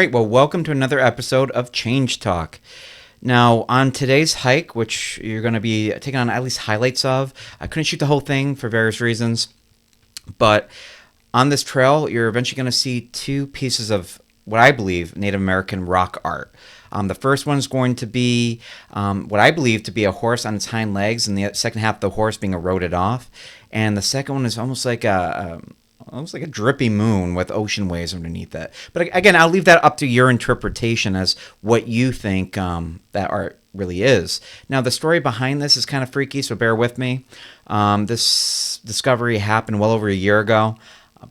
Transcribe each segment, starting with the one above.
right, well, welcome to another episode of Change Talk. Now, on today's hike, which you're going to be taking on at least highlights of, I couldn't shoot the whole thing for various reasons, but on this trail, you're eventually going to see two pieces of what I believe Native American rock art. The first one is going to be what I believe to be a horse on its hind legs, and the second half of the horse being eroded off. And the second one is almost like a drippy moon with ocean waves underneath it. But again, I'll leave that up to your interpretation as what you think that art really is. Now, the story behind this is kind of freaky, so bear with me. This discovery happened well over a year ago,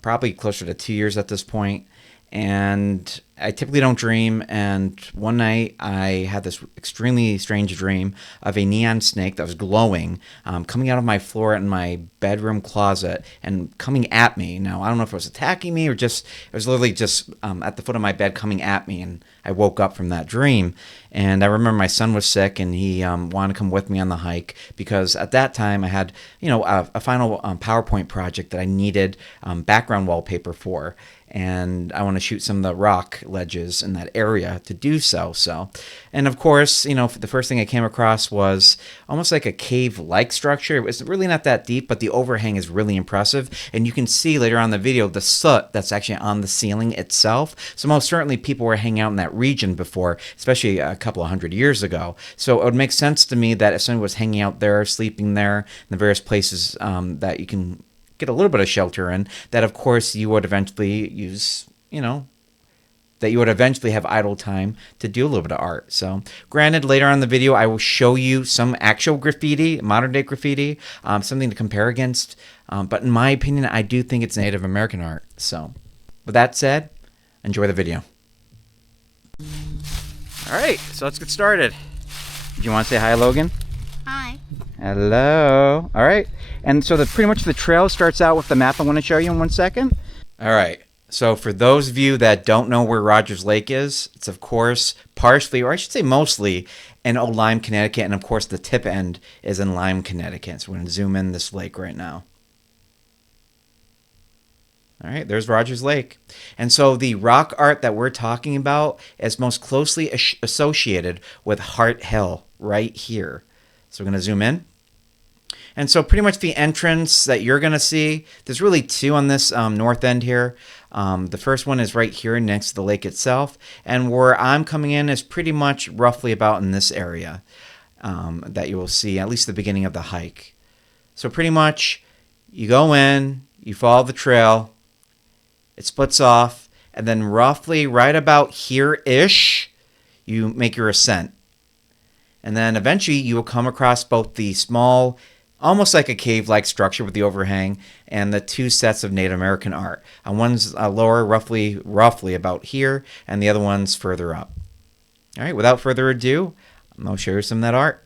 probably closer to 2 years at this point. And I typically don't dream, and one night I had this extremely strange dream of a neon snake that was glowing, coming out of my floor in my bedroom closet and coming at me. Now, I don't know if it was attacking me or just, it was literally just at the foot of my bed coming at me, and I woke up from that dream. And I remember my son was sick, and he wanted to come with me on the hike because at that time I had, a final PowerPoint project that I needed background wallpaper for. And I want to shoot some of the rock ledges in that area to do so. And of course, the first thing I came across was almost like a cave-like structure. It was really not that deep, but the overhang is really impressive. And you can see later on in the video the soot that's actually on the ceiling itself. So most certainly people were hanging out in that region before, especially a couple of hundred years ago. So it would make sense to me that if someone was hanging out there, sleeping there, in the various places that you can get a little bit of shelter in, that of course you would eventually use, that you would eventually have idle time to do a little bit of art. So granted, later on in the video, I will show you some actual graffiti, modern day graffiti, something to compare against. But in my opinion, I do think it's Native American art. So with that said, enjoy the video. All right, so let's get started. Do you want to say hi, Logan? Hi. Hello. All right. And so pretty much the trail starts out with the map I want to show you in 1 second. All right. So for those of you that don't know where Rogers Lake is, it's of course partially, or I should say mostly, in Old Lyme, Connecticut. And of course the tip end is in Lyme, Connecticut. So we're going to zoom in this lake right now. All right, there's Rogers Lake. And so the rock art that we're talking about is most closely associated with Hart Hill right here. So we're going to zoom in. And so pretty much the entrance that you're going to see, there's really two on this north end here. The first one is right here next to the lake itself. And where I'm coming in is pretty much roughly about in this area that you will see, at least the beginning of the hike. So pretty much you go in, you follow the trail, it splits off, and then roughly right about here-ish, you make your ascent. And then eventually you will come across both the small, almost like a cave-like structure with the overhang, and the two sets of Native American art. One's lower, roughly about here, and the other one's further up. All right, without further ado, I'm going to show you some of that art.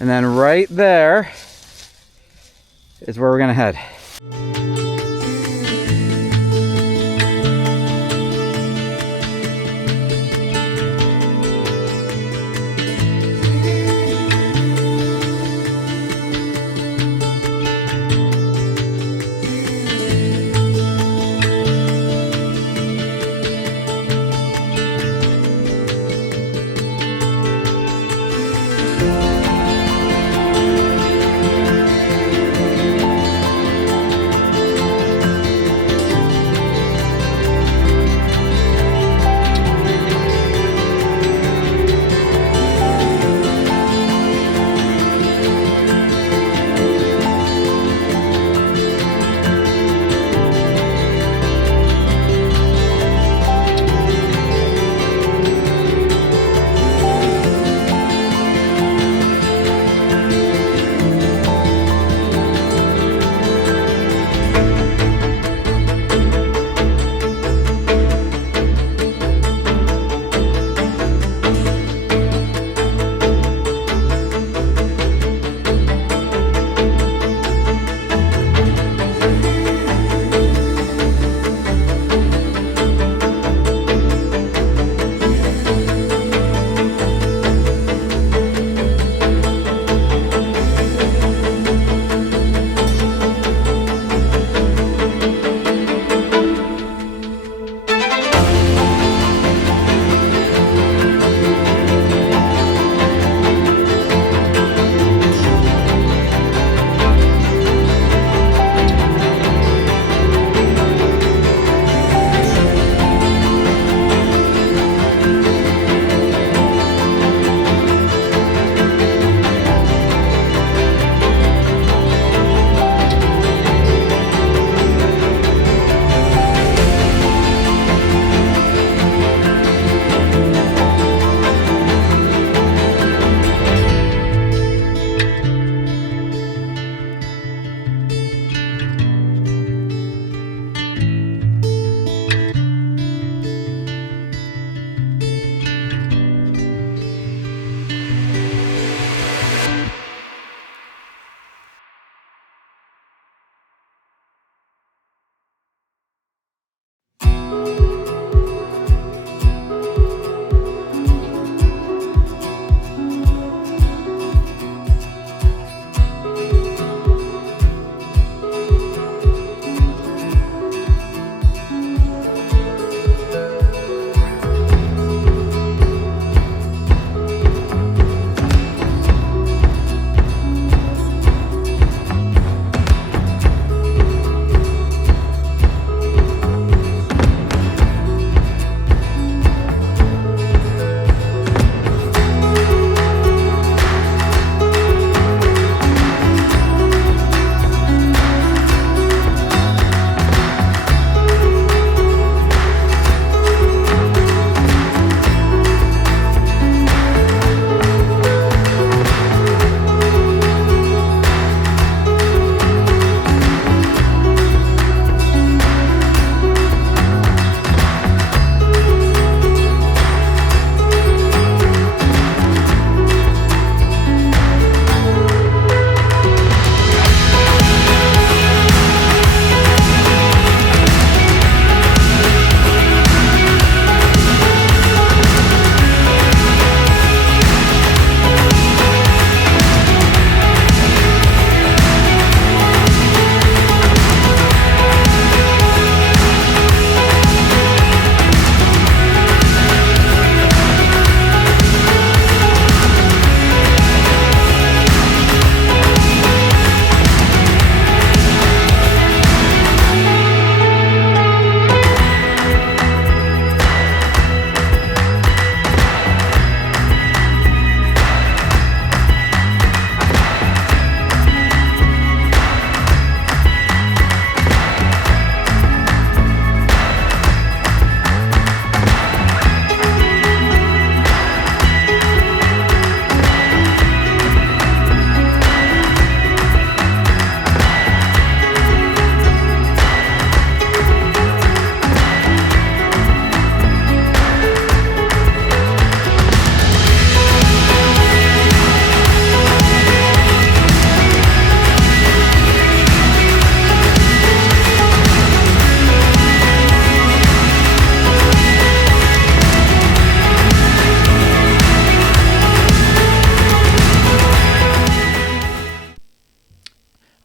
And then right there is where we're gonna head.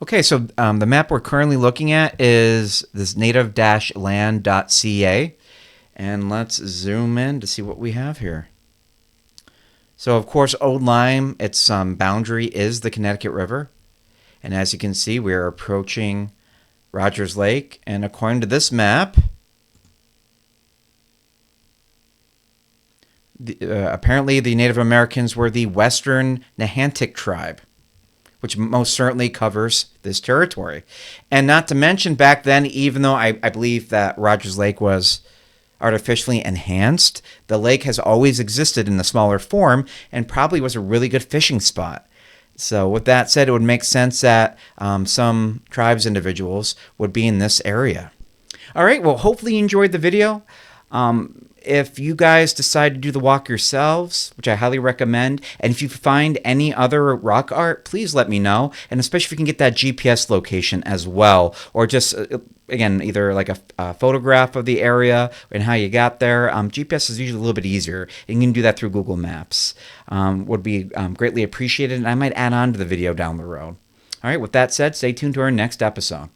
Okay, so the map we're currently looking at is this native-land.ca. And let's zoom in to see what we have here. So, of course, Old Lyme, its boundary is the Connecticut River. And as you can see, we are approaching Rogers Lake. And according to this map, apparently the Native Americans were the Western Nehantick tribe, which most certainly covers this territory. And not to mention, back then, even though I believe that Rogers Lake was artificially enhanced, the lake has always existed in the smaller form and probably was a really good fishing spot. So with that said, it would make sense that some tribes individuals would be in this area. All right, well, hopefully you enjoyed the video. If you guys decide to do the walk yourselves, which I highly recommend, and if you find any other rock art, please let me know, and especially if you can get that GPS location as well, or just, again, either like a photograph of the area and how you got there. GPS is usually a little bit easier, and you can do that through Google Maps. Would be greatly appreciated, and I might add on to the video down the road. All right, with that said, stay tuned to our next episode.